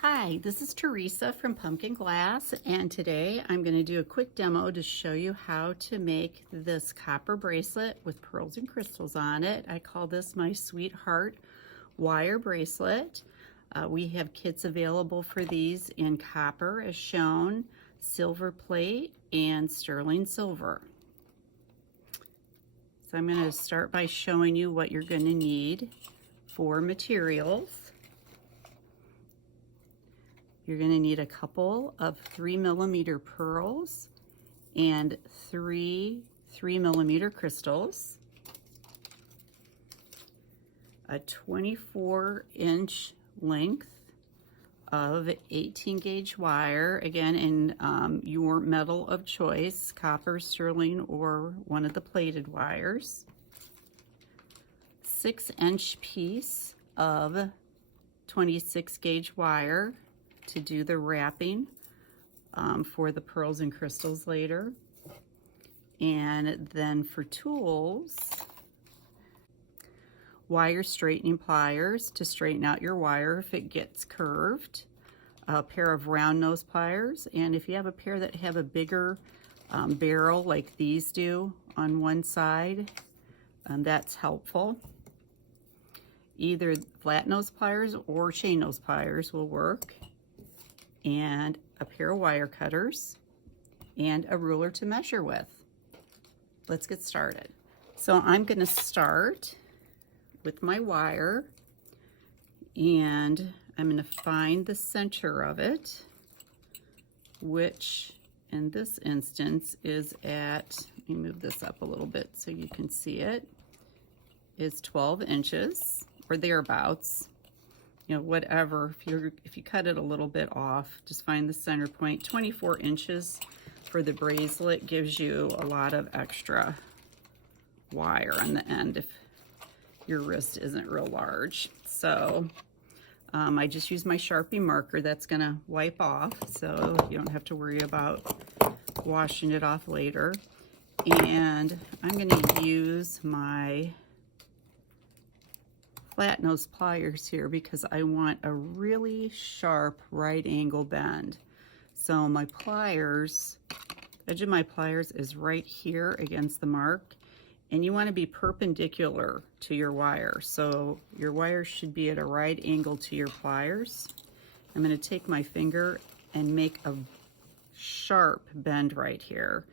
Hi, this is Teresa from Pumpkin Glass, and today I'm going to do a quick demo to show you how to make this copper bracelet with pearls and crystals on it. I call this my sweetheart wire bracelet. We have kits available for these in copper as shown, silver plate, and sterling silver. So I'm going to start by showing you what you're going to need for materials. You're going to need a couple of 3mm pearls and 3 3mm crystals, a 24-inch length of 18-gauge wire, again in your metal of choice, copper, sterling, or one of the plated wires, 6-inch piece of 26-gauge wire to do the wrapping for the pearls and crystals later. And then for tools, wire straightening pliers to straighten out your wire if it gets curved, a pair of round nose pliers, and if you have a pair that have a bigger barrel like these do on one side, that's helpful. Either flat nose pliers or chain nose pliers will work, and a pair of wire cutters and a ruler to measure with. Let's get started. So I'm going to start with my wire, and I'm going to find the center of it, which in this instance is at, let me move this up a little bit so you can see it, is 12 inches or thereabouts. You know, whatever, if you cut it a little bit off, just find the center point. 24 inches for the bracelet gives you a lot of extra wire on the end if your wrist isn't real large. So I just use my Sharpie marker that's gonna wipe off, so you don't have to worry about washing it off later. And I'm gonna use my flat nose pliers here because I want a really sharp right angle bend. So my pliers, edge of my pliers is right here against the mark, and you want to be perpendicular to your wire. So your wire should be at a right angle to your pliers. I'm going to take my finger and make a sharp bend right here.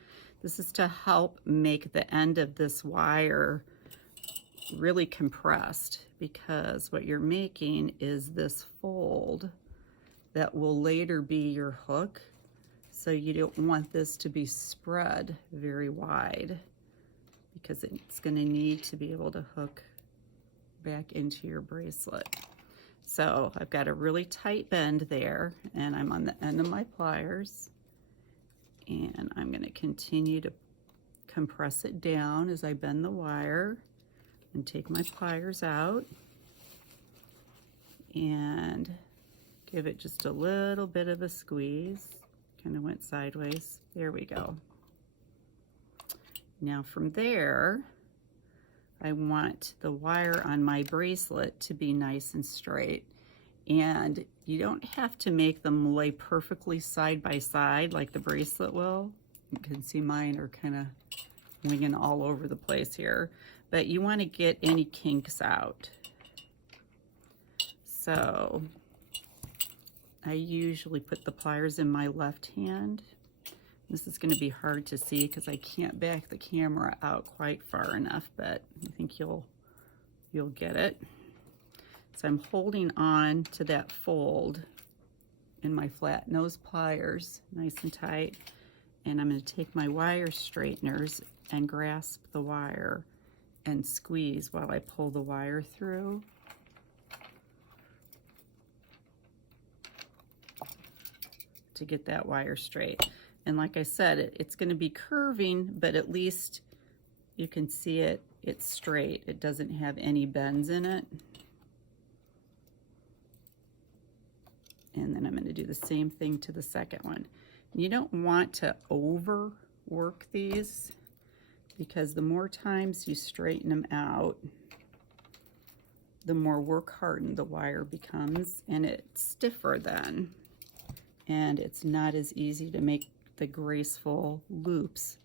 This is to help make the end of this wire really compressed, because what you're making is this fold that will later be your hook. So you don't want this to be spread very wide, because it's going to need to be able to hook back into your bracelet. So I've got a really tight bend there, and I'm on the end of my pliers, and I'm going to continue to compress it down as I bend the wire and take my pliers out and give it just a little bit of a squeeze. Kind of went sideways. There we go. Now from there, I want the wire on my bracelet to be nice and straight. And you don't have to make them lay perfectly side by side like the bracelet will. You can see mine are kind of winging all over the place here, but you want to get any kinks out. So I usually put the pliers in my left hand. This is going to be hard to see because I can't back the camera out quite far enough, but I think you'll get it. So I'm holding on to that fold in my flat nose pliers, nice and tight, and I'm going to take my wire straighteners and grasp the wire and squeeze while I pull the wire through. To get that wire straight. And like I said, it's going to be curving, but at least you can see it's straight. It doesn't have any bends in it. And then I'm going to do the same thing to the second one. You don't want to overwork these. because the more times you straighten them out, the more work hardened the wire becomes, and it's stiffer then, and it's not as easy to make the graceful loops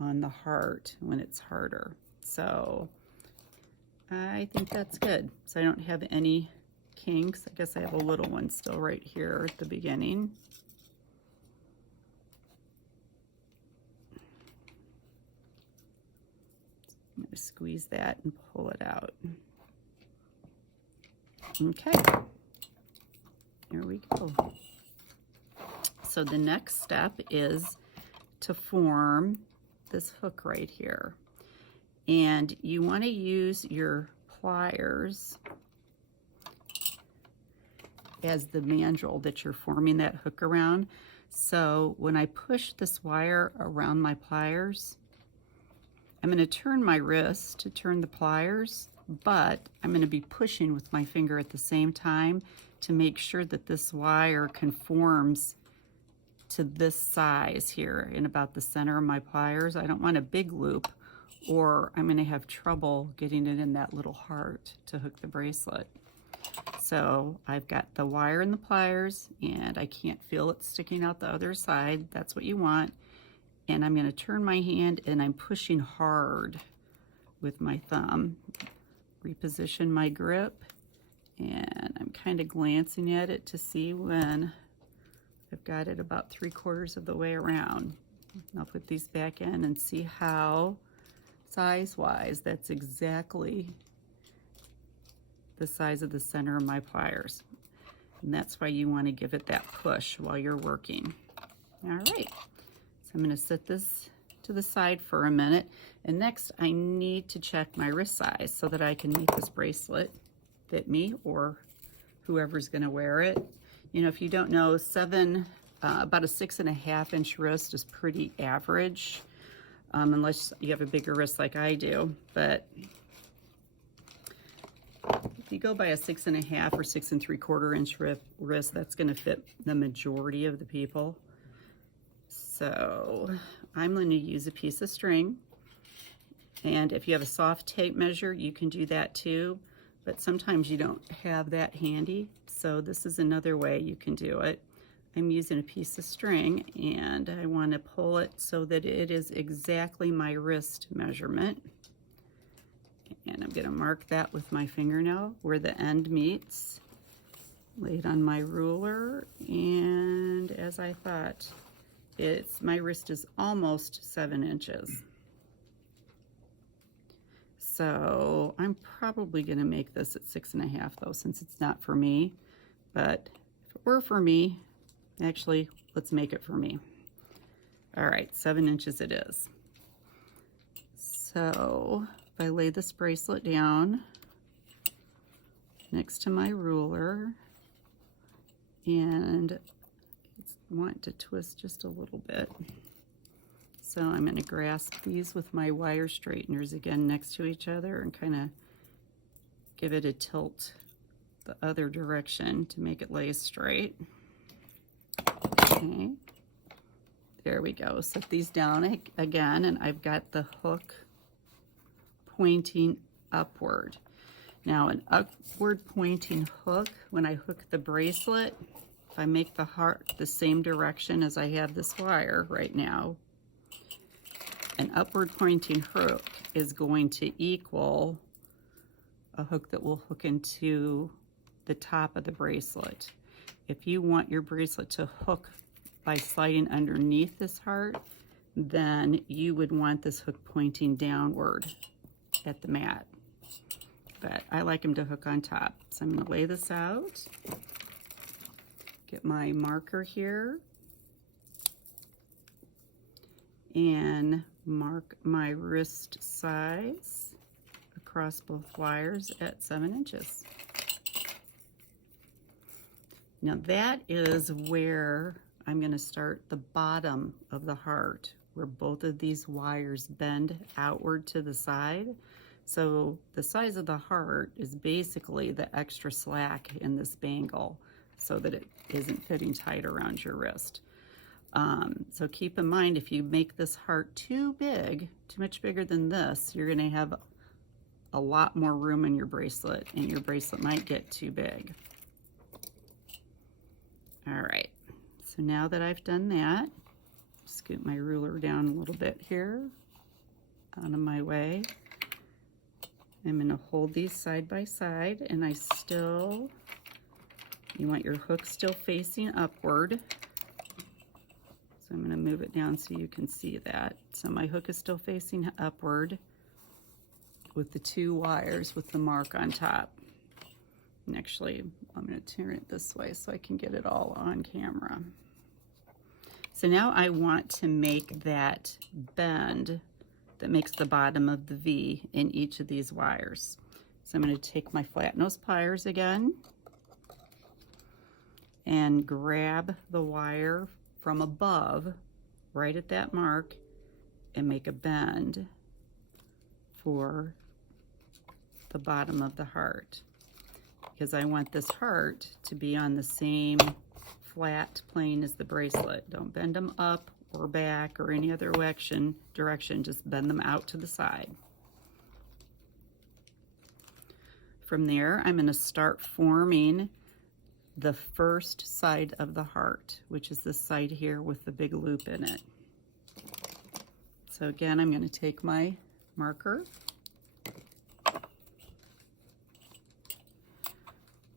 on the heart when it's harder. So I think that's good. So I don't have any kinks. I guess I have a little one still right here at the beginning. I'm going to squeeze that and pull it out. Okay, here we go. So the next step is to form this hook right here. And you want to use your pliers as the mandrel that you're forming that hook around. So when I push this wire around my pliers, I'm going to turn my wrist to turn the pliers, but I'm going to be pushing with my finger at the same time to make sure that this wire conforms to this size here in about the center of my pliers. I don't want a big loop, or I'm going to have trouble getting it in that little heart to hook the bracelet. So I've got the wire in the pliers, and I can't feel it sticking out the other side. That's what you want. And I'm going to turn my hand, and I'm pushing hard with my thumb. Reposition my grip, and I'm kind of glancing at it to see when I've got it about 3/4 of the way around. And I'll put these back in and see how size-wise that's exactly the size of the center of my pliers. And that's why you want to give it that push while you're working. All right. I'm going to set this to the side for a minute, and next I need to check my wrist size so that I can make this bracelet fit me or whoever's going to wear it. You know, if you don't know, about a 6.5 inch wrist is pretty average, unless you have a bigger wrist like I do. But if you go by a 6.5 or 6 3/4 inch wrist, that's going to fit the majority of the people. So I'm going to use a piece of string, and if you have a soft tape measure, you can do that too, but sometimes you don't have that handy, so this is another way you can do it. I'm using a piece of string, and I want to pull it so that it is exactly my wrist measurement, and I'm going to mark that with my fingernail where the end meets. Lay it on my ruler, and as I thought, my wrist is almost 7 inches. So I'm probably going to make this at 6.5 though, since it's not for me. But if it were for me, actually, let's make it for me. All right, 7 inches it is. So if I lay this bracelet down next to my ruler, and want to twist just a little bit. So I'm going to grasp these with my wire straighteners again next to each other and kind of give it a tilt the other direction to make it lay straight. Okay, there we go. Set these down again, and I've got the hook pointing upward. Now an upward pointing hook, when I hook the bracelet, if I make the heart the same direction as I have this wire right now, an upward pointing hook is going to equal a hook that will hook into the top of the bracelet. If you want your bracelet to hook by sliding underneath this heart, then you would want this hook pointing downward at the mat. But I like them to hook on top. So I'm going to lay this out. Get my marker here and mark my wrist size across both wires at 7 inches. Now that is where I'm going to start the bottom of the heart, where both of these wires bend outward to the side. So the size of the heart is basically the extra slack in this bangle, so that it isn't fitting tight around your wrist. So keep in mind, if you make this heart too big, too much bigger than this, you're gonna have a lot more room in your bracelet, and your bracelet might get too big. All right, so now that I've done that, scoot my ruler down a little bit here, out of my way. I'm gonna hold these side by side, and you want your hook still facing upward. So I'm gonna move it down so you can see that. So my hook is still facing upward with the 2 wires with the mark on top. And actually, I'm gonna turn it this way so I can get it all on camera. So now I want to make that bend that makes the bottom of the V in each of these wires. So I'm gonna take my flat nose pliers again and grab the wire from above, right at that mark, and make a bend for the bottom of the heart, because I want this heart to be on the same flat plane as the bracelet. Don't bend them up or back or any other direction, just bend them out to the side. From there, I'm going to start forming the first side of the heart, which is this side here with the big loop in it. So again, I'm going to take my marker,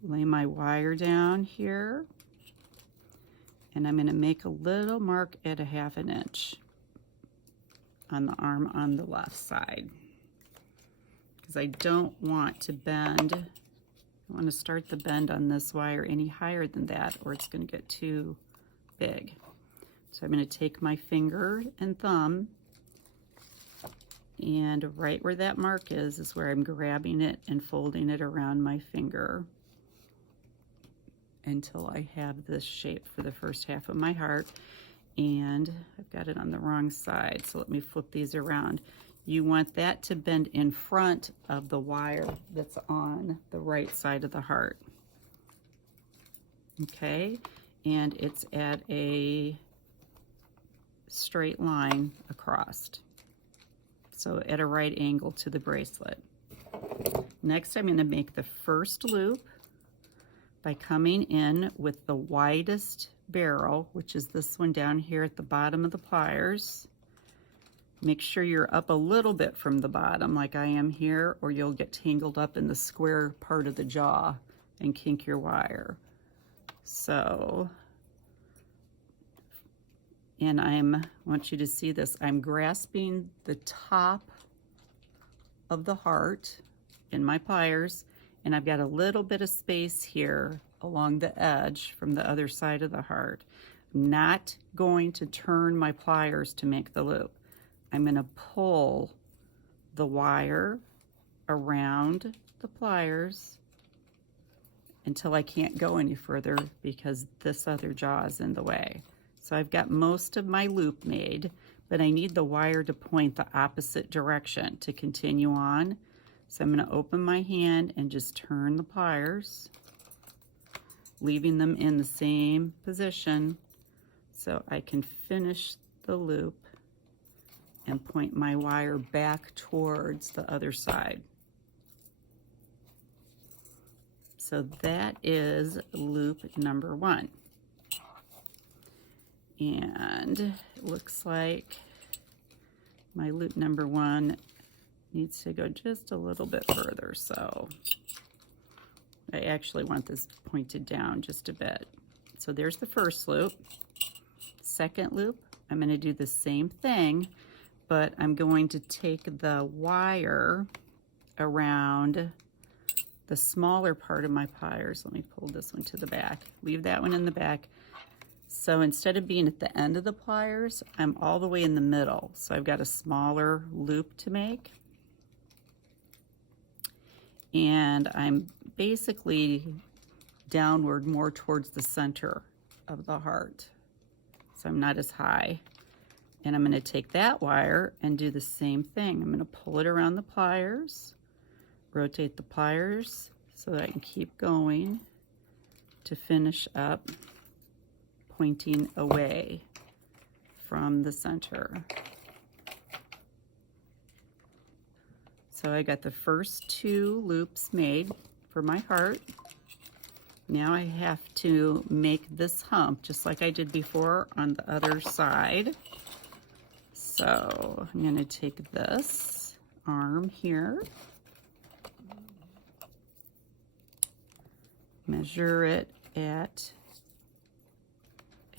lay my wire down here, and I'm going to make a little mark at 1/2 inch on the arm on the left side, because I don't want to bend. I want to start the bend on this wire any higher than that, or it's going to get too big. So I'm going to take my finger and thumb, and right where that mark is where I'm grabbing it and folding it around my finger until I have this shape for the first half of my heart. And I've got it on the wrong side, so let me flip these around. You want that to bend in front of the wire that's on the right side of the heart. Okay, and it's at a straight line across, so at a right angle to the bracelet. Next, I'm going to make the first loop by coming in with the widest barrel, which is this one down here at the bottom of the pliers. Make sure you're up a little bit from the bottom like I am here, or you'll get tangled up in the square part of the jaw and kink your wire. So, and I want you to see this, I'm grasping the top of the heart in my pliers, and I've got a little bit of space here along the edge from the other side of the heart. I'm not going to turn my pliers to make the loop. I'm going to pull the wire around the pliers until I can't go any further because this other jaw is in the way. So I've got most of my loop made, but I need the wire to point the opposite direction to continue on. So I'm going to open my hand and just turn the pliers, leaving them in the same position so I can finish the loop and point my wire back towards the other side. So that is loop number 1. And it looks like my loop number 1 needs to go just a little bit further, so I actually want this pointed down just a bit. So there's the first loop. Second loop, I'm going to do the same thing, but I'm going to take the wire around the smaller part of my pliers. Let me pull this one to the back. Leave that one in the back. So instead of being at the end of the pliers, I'm all the way in the middle. So I've got a smaller loop to make. And I'm basically downward more towards the center of the heart. So I'm not as high. And I'm going to take that wire and do the same thing. I'm going to pull it around the pliers, rotate the pliers so that I can keep going to finish up, pointing away from the center. So I got the first 2 loops made for my heart. Now I have to make this hump just like I did before on the other side. So I'm going to take this arm here, measure it at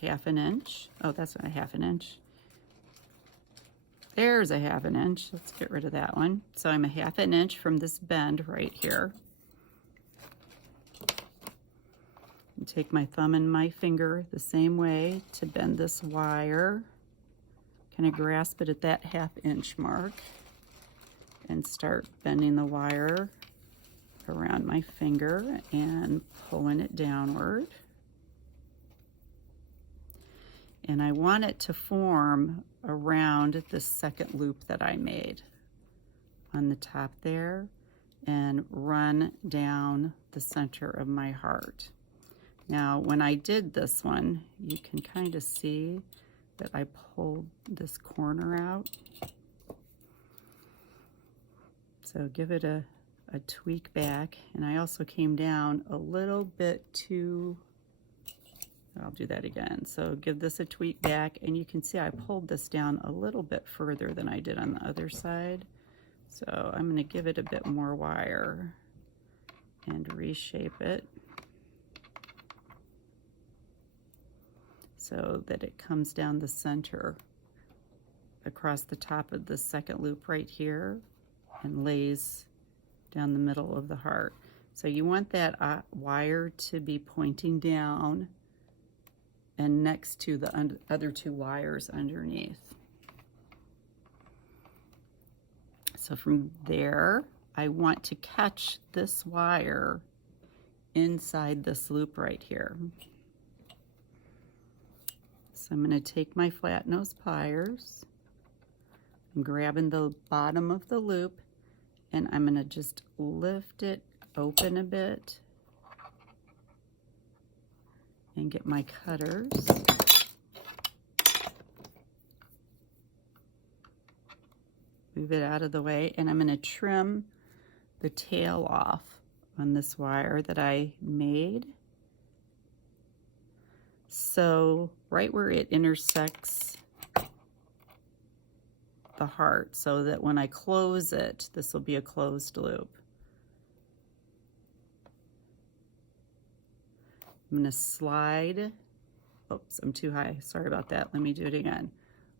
1/2 inch. Oh, that's not 1/2 inch. There's 1/2 inch. Let's get rid of that one. So I'm 1/2 inch from this bend right here. And take my thumb and my finger the same way to bend this wire. Kind of grasp it at that 1/2 inch mark and start bending the wire around my finger and pulling it downward. And I want it to form around the second loop that I made on the top there and run down the center of my heart. Now, when I did this one, you can kind of see that I pulled this corner out. So give it a tweak back. And I also came down a little bit too, I'll do that again. So give this a tweak back, and you can see I pulled this down a little bit further than I did on the other side. So I'm going to give it a bit more wire and reshape it so that it comes down the center across the top of the second loop right here and lays down the middle of the heart. So you want that wire to be pointing down and next to the other 2 wires underneath. So from there, I want to catch this wire inside this loop right here. So I'm going to take my flat nose pliers. I'm grabbing the bottom of the loop, and I'm going to just lift it open a bit and get my cutters. Move it out of the way, and I'm going to trim the tail off on this wire that I made. So right where it intersects the heart, so that when I close it, this will be a closed loop. I'm going to slide, oops, I'm too high, sorry about that, let me do it again.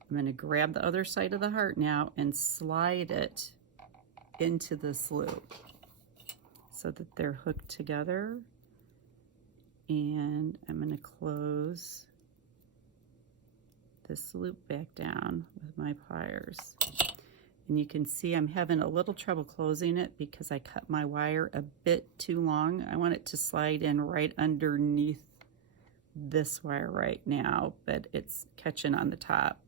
I'm going to grab the other side of the heart now and slide it into this loop so that they're hooked together. And I'm going to close this loop back down with my pliers. And you can see I'm having a little trouble closing it because I cut my wire a bit too long. I want it to slide in right underneath this wire right now, but it's catching on the top.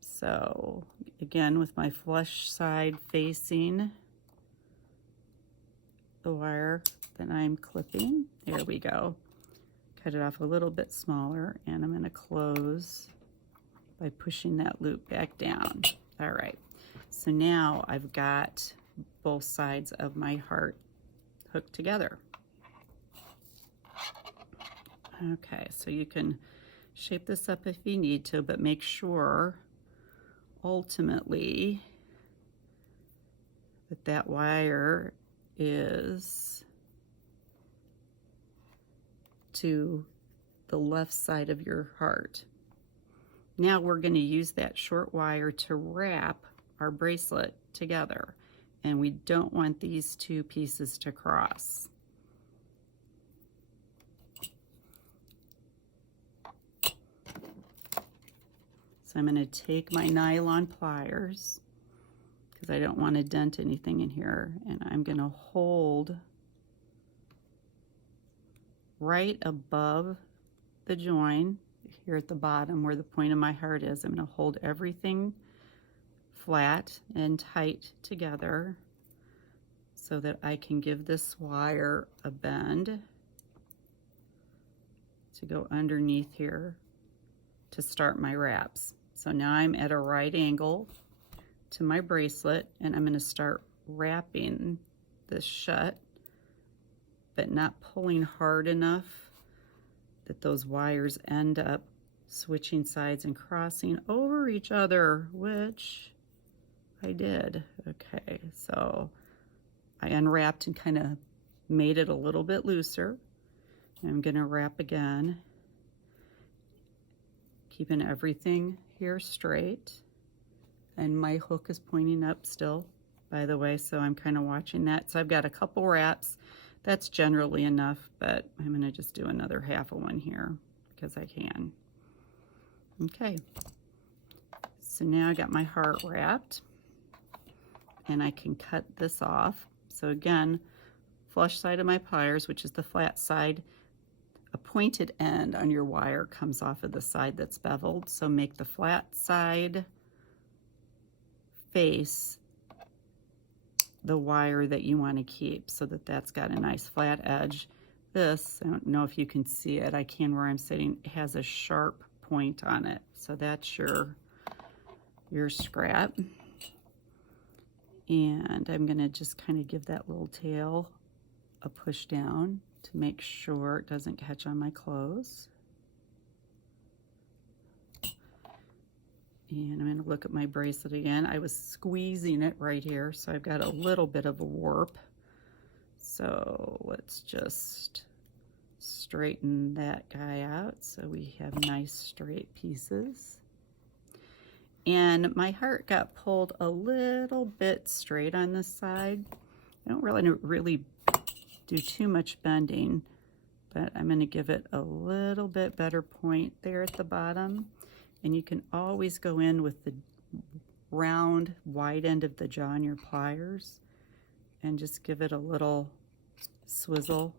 So again, with my flush side facing the wire that I'm clipping, there we go. Cut it off a little bit smaller, and I'm going to close by pushing that loop back down. All right, so now I've got both sides of my heart hooked together. Okay, so you can shape this up if you need to, but make sure ultimately that that wire is to the left side of your heart. Now we're going to use that short wire to wrap our bracelet together, and we don't want these 2 pieces to cross. So I'm going to take my nylon pliers, because I don't want to dent anything in here, and I'm going to hold right above the join here at the bottom where the point of my heart is. I'm going to hold everything flat and tight together so that I can give this wire a bend to go underneath here to start my wraps. So now I'm at a right angle to my bracelet, and I'm going to start wrapping this shut, but not pulling hard enough that those wires end up switching sides and crossing over each other, which I did. Okay, so I unwrapped and kind of made it a little bit looser. I'm going to wrap again, keeping everything here straight. And my hook is pointing up still, by the way, so I'm kind of watching that. So I've got a couple wraps. That's generally enough, but I'm going to just do another half of one here because I can. Okay, so now I got my heart wrapped, and I can cut this off. So again, flush side of my pliers, which is the flat side, a pointed end on your wire comes off of the side that's beveled. So make the flat side face the wire that you want to keep so that that's got a nice flat edge. This, I don't know if you can see it, I can where I'm sitting, it has a sharp point on it. So that's your scrap. And I'm going to just kind of give that little tail a push down to make sure it doesn't catch on my clothes. And I'm going to look at my bracelet again. I was squeezing it right here, so I've got a little bit of a warp. So let's just straighten that guy out so we have nice straight pieces. And my heart got pulled a little bit straight on this side. I don't really do too much bending, but I'm going to give it a little bit better point there at the bottom. And you can always go in with the round wide end of the jaw on your pliers and just give it a little swizzle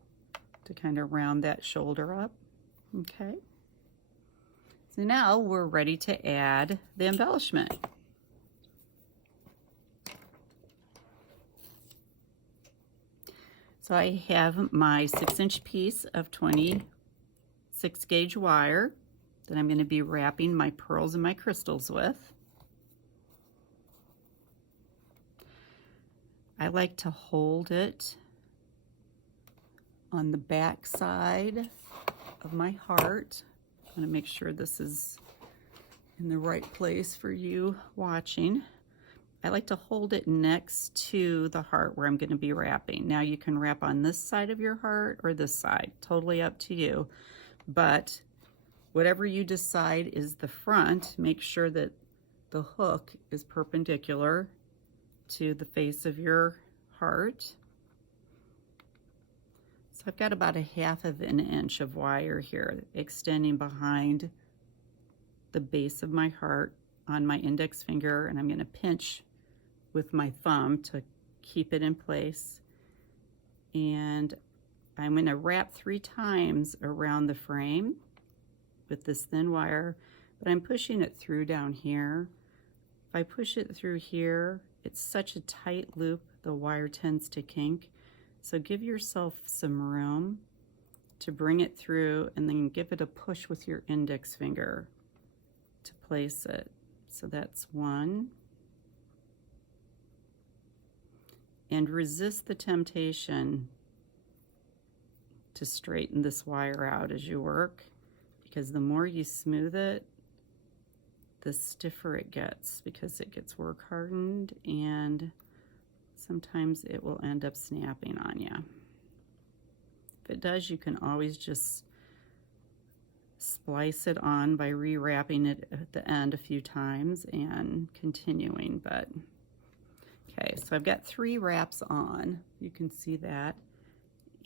to kind of round that shoulder up. Okay. So now we're ready to add the embellishment. So I have my 6-inch piece of 26 gauge wire that I'm going to be wrapping my pearls and my crystals with. I like to hold it on the back side of my heart. I'm going to make sure this is in the right place for you watching. I like to hold it next to the heart where I'm going to be wrapping. Now you can wrap on this side of your heart or this side, totally up to you. But whatever you decide is the front, make sure that the hook is perpendicular to the face of your heart. So I've got about 1/2 of an inch of wire here extending behind the base of my heart on my index finger, and I'm going to pinch with my thumb to keep it in place. And I'm going to wrap 3 times around the frame with this thin wire, but I'm pushing it through down here. If I push it through here, it's such a tight loop, the wire tends to kink. So give yourself some room to bring it through, and then give it a push with your index finger to place it. So that's 1. And resist the temptation to straighten this wire out as you work, because the more you smooth it, the stiffer it gets, because it gets work hardened and sometimes it will end up snapping on you. If it does, you can always just splice it on by rewrapping it at the end a few times and continuing. But okay, so I've got 3 wraps on, you can see that,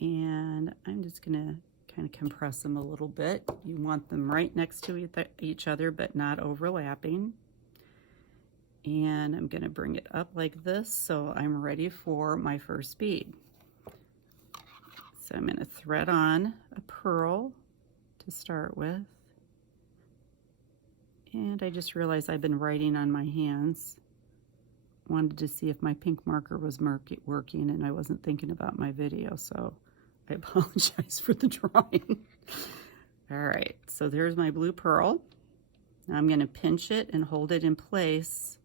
and I'm just gonna kind of compress them a little bit. You want them right next to each other, but not overlapping. And I'm going to bring it up like this, so I'm ready for my first bead. So I'm going to thread on a pearl to start with. And I just realized I've been writing on my hands. Wanted to see if my pink marker was working, and I wasn't thinking about my video, so I apologize for the drawing. All right, so there's my blue pearl. Now I'm going to pinch it and hold it in place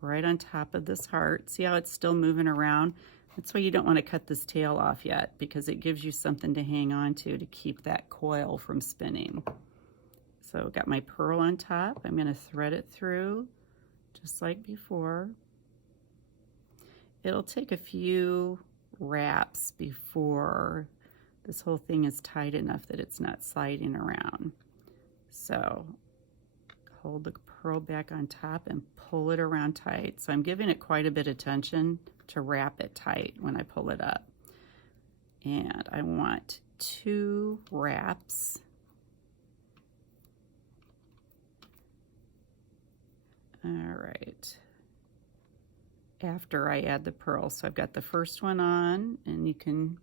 right on top of this heart. See how it's still moving around? That's why you don't want to cut this tail off yet, because it gives you something to hang on to keep that coil from spinning. So got my pearl on top. I'm going to thread it through just like before. It'll take a few wraps before this whole thing is tight enough that it's not sliding around. So hold the pearl back on top and pull it around tight. So I'm giving it quite a bit of tension to wrap it tight when I pull it up. And I want 2 wraps. All right. After I add the pearl. So I've got the first one on, and you can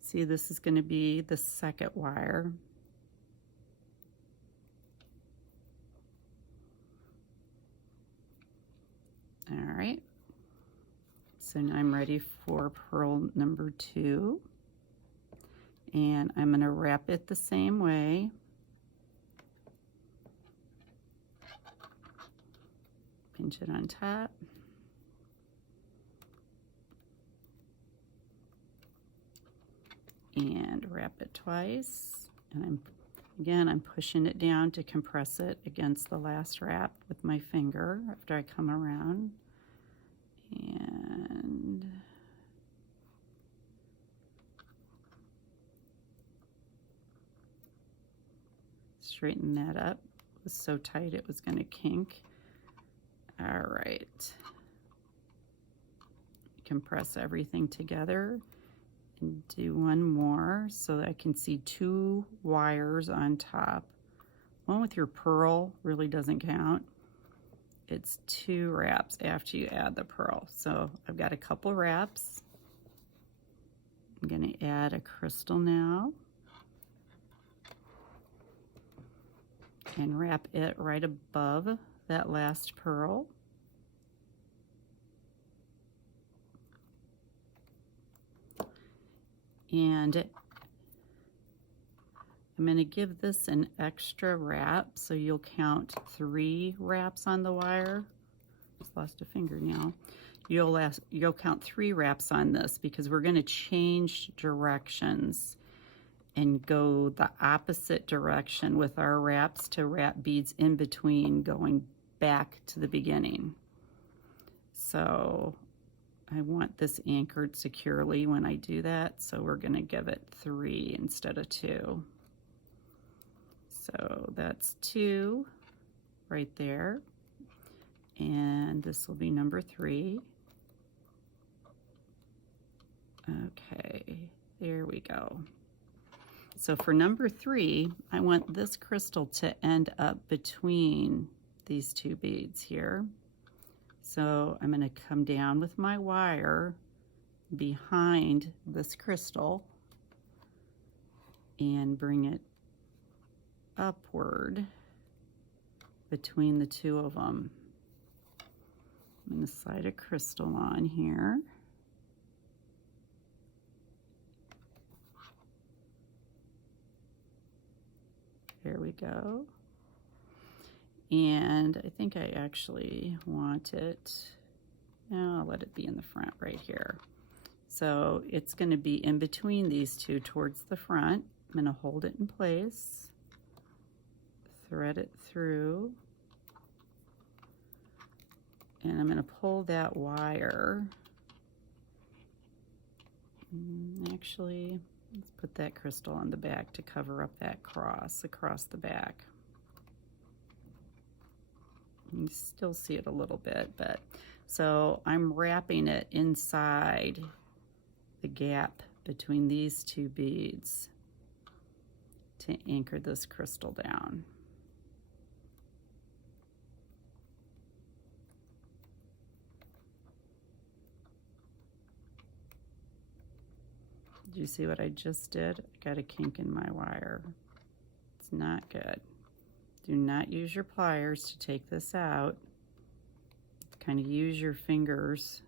see this is going to be the second wire. All right. So now I'm ready for pearl number 2. And I'm going to wrap it the same way. Pinch it on top. And wrap it twice. And I'm pushing it down to compress it against the last wrap with my finger after I come around. And straighten that up. It was so tight it was going to kink. All right. Compress everything together and do one more so that I can see 2 wires on top. One with your pearl really doesn't count. It's 2 wraps after you add the pearl. So I've got a couple wraps. I'm going to add a crystal now and wrap it right above that last pearl. And I'm going to give this an extra wrap, so you'll count 3 wraps on the wire. Just lost a fingernail. You'll count 3 wraps on this because we're going to change directions and go the opposite direction with our wraps to wrap beads in between, going back to the beginning. So I want this anchored securely when I do that, so we're going to give it 3 instead of 2. So that's 2 right there, and this will be number 3. Okay, there we go. So for number 3, I want this crystal to end up between these 2 beads here. So I'm going to come down with my wire behind this crystal and bring it upward between the 2 of them. I'm going to slide a crystal on here. There we go. And I think I actually want it, no, I'll let it be in the front right here. So it's going to be in between these 2 towards the front. I'm going to hold it in place, thread it through, and I'm going to pull that wire. Actually, let's put that crystal on the back to cover up that cross across the back. You still see it a little bit, but so I'm wrapping it inside the gap between these 2 beads to anchor this crystal down. Did you see what I just did? I got a kink in my wire. It's not good. Do not use your pliers to take this out. Kind of use your fingers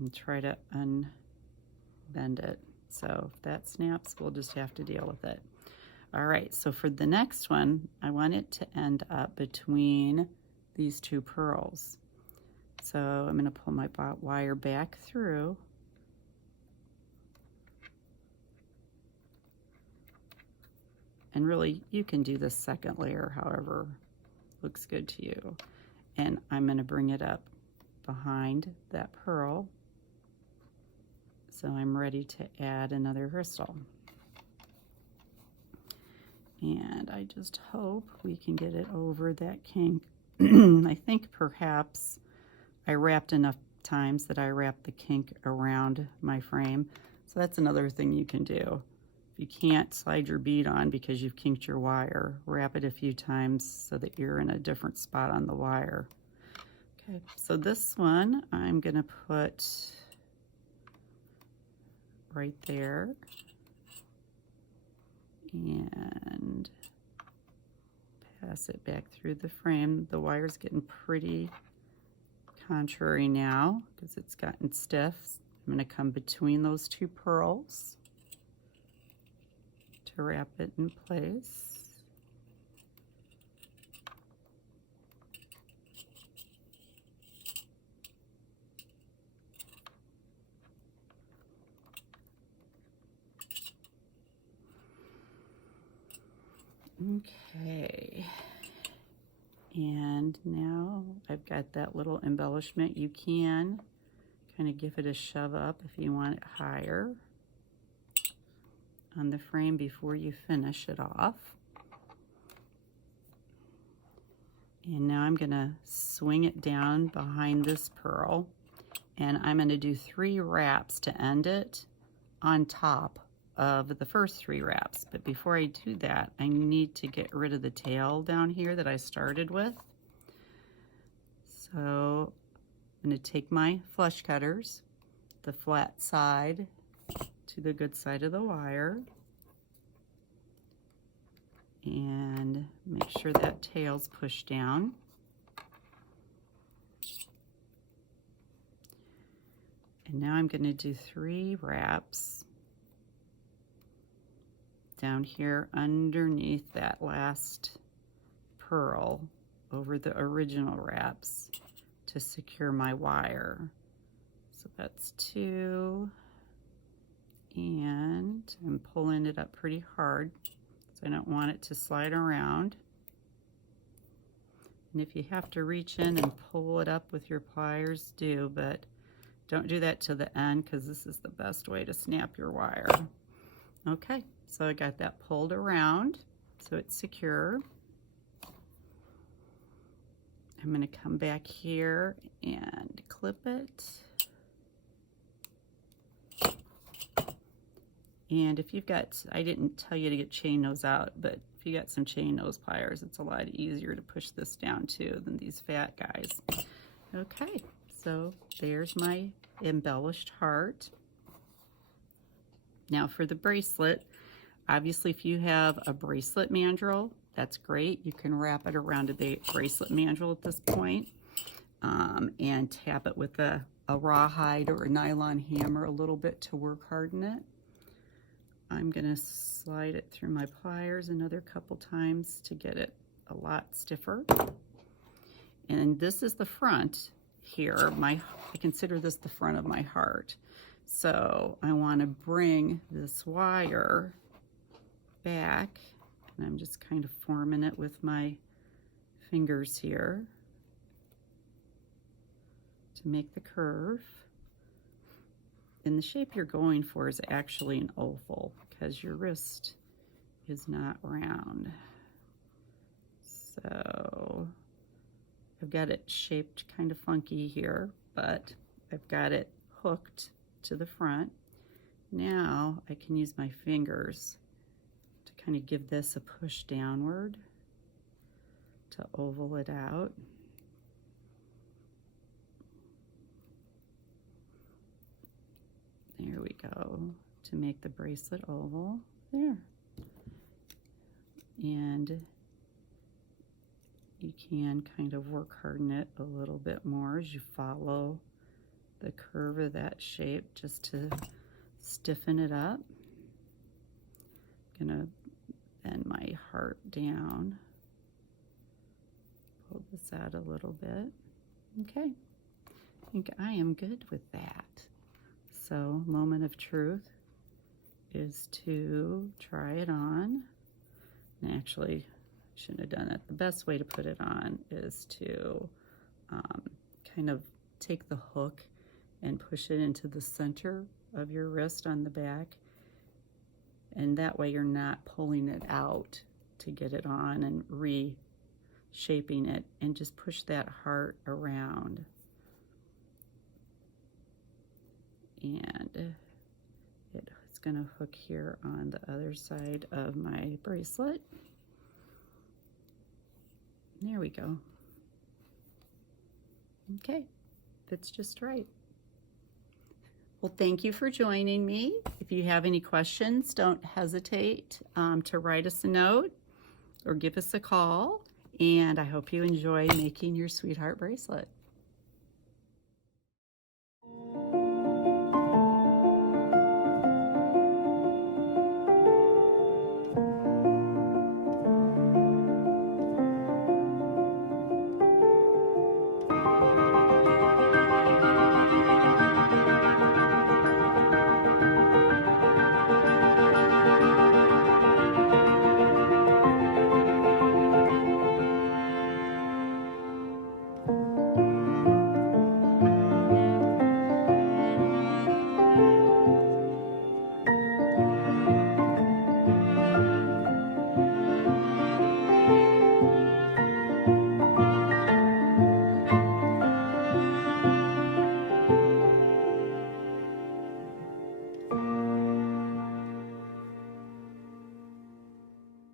and try to unbend it. So if that snaps, we'll just have to deal with it. All right, so for the next one, I want it to end up between these two pearls. So I'm going to pull my wire back through. And really, you can do this second layer however looks good to you. And I'm going to bring it up behind that pearl. So I'm ready to add another crystal. And I just hope we can get it over that kink. I think perhaps I wrapped enough times that I wrapped the kink around my frame. So that's another thing you can do. If you can't slide your bead on because you've kinked your wire, wrap it a few times so that you're in a different spot on the wire. Okay, so this one I'm gonna put right there. And pass it back through the frame. The wire's getting pretty contrary now because it's gotten stiff. I'm going to come between those two pearls to wrap it in place. Okay, and now I've got that little embellishment. You can kind of give it a shove up if you want it higher on the frame before you finish it off. And now I'm going to swing it down behind this pearl, and I'm going to do 3 wraps to end it on top of the first 3 wraps. But before I do that, I need to get rid of the tail down here that I started with. So I'm going to take my flush cutters, the flat side to the good side of the wire, and make sure that tail's pushed down. And now I'm going to do 3 wraps down here underneath that last pearl over the original wraps to secure my wire. So that's 2, and I'm pulling it up pretty hard so I don't want it to slide around. And if you have to reach in and pull it up with your pliers, do, but don't do that to the end because this is the best way to snap your wire. Okay, so I got that pulled around so it's secure. I'm going to come back here and clip it. And if you've got, I didn't tell you to get chain nose out, but if you got some chain nose pliers, it's a lot easier to push this down too than these fat guys. Okay, so there's my embellished heart. Now for the bracelet, obviously if you have a bracelet mandrel, that's great. You can wrap it around a bracelet mandrel at this point, and tap it with a rawhide or a nylon hammer a little bit to work harden it. I'm gonna slide it through my pliers another couple times to get it a lot stiffer. And this is the front here. I consider this the front of my heart. So I want to bring this wire back, and I'm just kind of forming it with my fingers here to make the curve. And the shape you're going for is actually an oval because your wrist is not round. So I've got it shaped kind of funky here, but I've got it hooked to the front. Now I can use my fingers to kind of give this a push downward to oval it out. There we go, to make the bracelet oval there. And you can kind of work harden it a little bit more as you follow the curve of that shape just to stiffen it up. I'm gonna and my heart down. Pull this out a little bit. Okay, I think I am good with that. So, moment of truth is to try it on. And actually, I shouldn't have done it. The best way to put it on is to kind of take the hook and push it into the center of your wrist on the back. And that way you're not pulling it out to get it on and reshaping it, and just push that heart around. And it's going to hook here on the other side of my bracelet. There we go. Okay, fits just right. Well, thank you for joining me. If you have any questions, don't hesitate to write us a note or give us a call. And I hope you enjoy making your sweetheart bracelet.